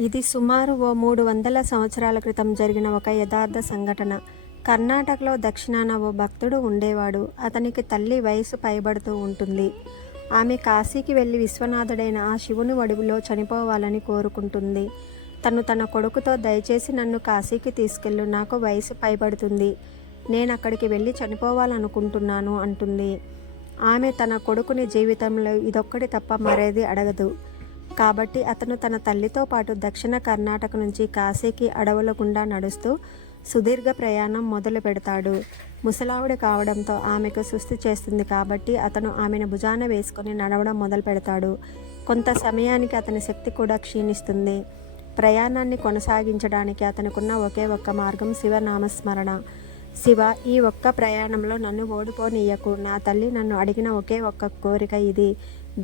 ఇది సుమారు ఓ 300 సంవత్సరాల క్రితం జరిగిన ఒక యథార్థ సంఘటన. కర్ణాటకలో దక్షిణాన ఓ భక్తుడు ఉండేవాడు. అతనికి తల్లి వయసు పైబడుతూ ఉంటుంది. ఆమె కాశీకి వెళ్ళి విశ్వనాథుడైన ఆ శివుని ఒడిలో చనిపోవాలని కోరుకుంటుంది. తను తన కొడుకుతో, దయచేసి నన్ను కాశీకి తీసుకెళ్ళు, నాకు వయసు పైబడుతుంది, నేను అక్కడికి వెళ్ళి చనిపోవాలనుకుంటున్నాను అంటుంది. ఆమె తన కొడుకుని జీవితంలో ఇదొక్కటి తప్ప మరేది అడగదు. కాబట్టి అతను తన తల్లితో పాటు దక్షిణ కర్ణాటక నుంచి కాశీకి అడవుల గుండా నడుస్తూ సుదీర్ఘ ప్రయాణం మొదలు పెడతాడు. ముసలావిడ కావడంతో ఆమెకు సుస్థి చేస్తుంది కాబట్టి అతను ఆమెను భుజాన వేసుకొని నడవడం మొదలు పెడతాడు. కొంత సమయానికి అతని శక్తి కూడా క్షీణిస్తుంది. ప్రయాణాన్ని కొనసాగించడానికి అతనుకున్న ఒకే ఒక్క మార్గం శివనామస్మరణ. శివ, ఈ ఒక్క ప్రయాణంలో నన్ను ఓడిపోనీయకు. నా తల్లి నన్ను అడిగిన ఒకే ఒక్క కోరిక ఇది.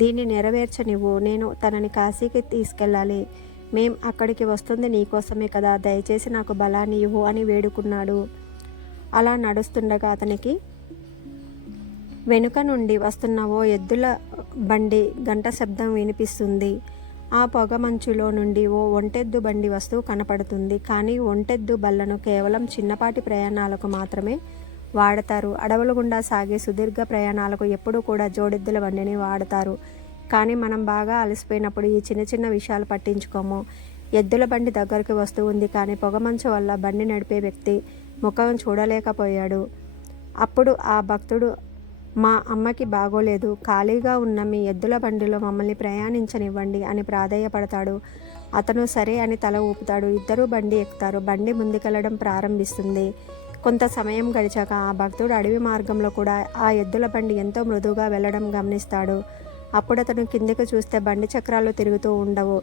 దీన్ని నెరవేర్చనివ్వు. నేను తనని కాశీకి తీసుకెళ్ళాలి. మేం అక్కడికి వస్తుంది నీకోసమే కదా, దయచేసి నాకు బలాన్ని ఇవ్వు అని వేడుకున్నాడు. అలా నడుస్తుండగా అతనికి వెనుక నుండి వస్తున్న ఓ ఎద్దుల బండి గంట శబ్దం వినిపిస్తుంది. ఆ పొగమంచులో నుండి ఓ ఒంటెద్దు బండి వస్తూ కనపడుతుంది. కానీ ఒంటెద్దు బళ్లను కేవలం చిన్నపాటి ప్రయాణాలకు మాత్రమే వాడతారు. అడవుల గుండా సాగే సుదీర్ఘ ప్రయాణాలకు ఎప్పుడూ కూడా జోడెద్దుల బండిని వాడతారు. కానీ మనం బాగా అలసిపోయినప్పుడు ఈ చిన్న చిన్న విషయాలు పట్టించుకోము. ఎద్దుల బండి దగ్గరికి వస్తూ ఉంది, కానీ పొగమంచు వల్ల బండి నడిపే వ్యక్తి ముఖం చూడలేకపోయాడు. అప్పుడు ఆ భక్తుడు, మా అమ్మకి బాగోలేదు, ఖాళీగా ఉన్న మీ ఎద్దుల బండిలో మమ్మల్ని ప్రయాణించనివ్వండి అని ప్రాధేయపడతాడు. అతను సరే అని తల ఊపుతాడు. ఇద్దరూ బండి ఎక్కుతారు. బండి ముందుకెళ్లడం ప్రారంభిస్తుంది. కొంత సమయం గడిచాక ఆ భక్తుడు అడవి మార్గంలో కూడా ఆ ఎద్దుల బండి ఎంతో మృదువుగా వెళ్ళడం గమనిస్తాడు. అప్పుడు అతను కిందికి చూస్తే బండి చక్రాలు తిరుగుతూ ఉండవు,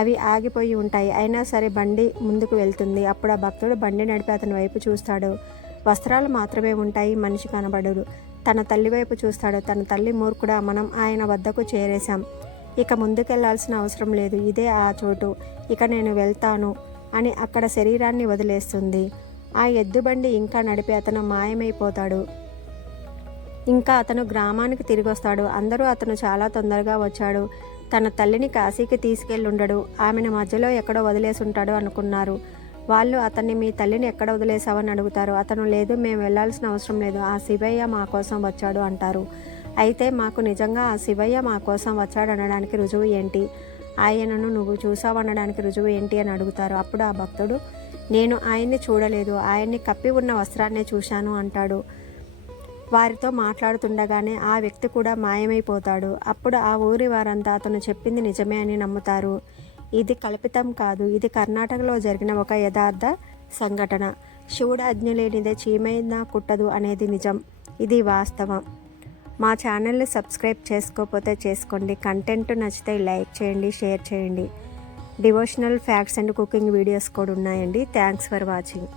అవి ఆగిపోయి ఉంటాయి. అయినా సరే బండి ముందుకు వెళ్తుంది. అప్పుడు ఆ భక్తుడు బండి నడిపి అతని వైపు చూస్తాడు. వస్త్రాలు మాత్రమే ఉంటాయి, మనిషి కనబడడు. తన తల్లి వైపు చూస్తాడు. తన తల్లి, మూర్ఖుడా, మనం ఆయన వద్దకు చేరేశాం, ఇక ముందుకెళ్లాల్సిన అవసరం లేదు, ఇదే ఆ చోటు, ఇక నేను వెళ్తాను అని అక్కడ శరీరాన్ని వదిలేస్తుంది. ఆ ఎద్దుబండి ఇంకా నడిపి అతను మాయమైపోతాడు. ఇంకా అతను గ్రామానికి తిరిగి వస్తాడు. అందరూ అతను చాలా తొందరగా వచ్చాడు, తన తల్లిని కాశీకి తీసుకెళ్ళుండడు, ఆమెను మధ్యలో ఎక్కడో వదిలేసి ఉంటాడు అనుకున్నారు. వాళ్ళు అతన్ని, మీ తల్లిని ఎక్కడ వదిలేసావని అడుగుతారు. అతను, లేదు, మేము వెళ్లాల్సిన అవసరం లేదు, ఆ శివయ్య మా కోసం వచ్చాడు అంటారు. అయితే మాకు నిజంగా ఆ శివయ్య మా కోసం వచ్చాడు అనడానికి రుజువు ఏంటి? ఆయనను నువ్వు చూసావనడానికి రుజువు ఏంటి అని అడుగుతారు. అప్పుడు ఆ భక్తుడు, నేను ఆయన్ని చూడలేదు, ఆయన్ని కప్పి ఉన్న వస్త్రాన్నే చూశాను అంటాడు. వారితో మాట్లాడుతుండగానే ఆ వ్యక్తి కూడా మాయమైపోతాడు. అప్పుడు ఆ ఊరి వారంతా అతను చెప్పింది నిజమే అని నమ్ముతారు. ఇది కల్పితం కాదు, ఇది కర్ణాటకలో జరిగిన ఒక యథార్థ సంఘటన. శివుడు ఆజ్ఞ లేనిదే చీమైనా కుట్టదు అనేది నిజం, ఇది వాస్తవం. మా ఛానల్ని సబ్స్క్రైబ్ చేసుకోకపోతే చేసుకోండి. కంటెంట్ నచ్చితే లైక్ చేయండి, షేర్ చేయండి. Devotional facts and cooking videos కూడా ఉన్నాయండి. Thanks for watching.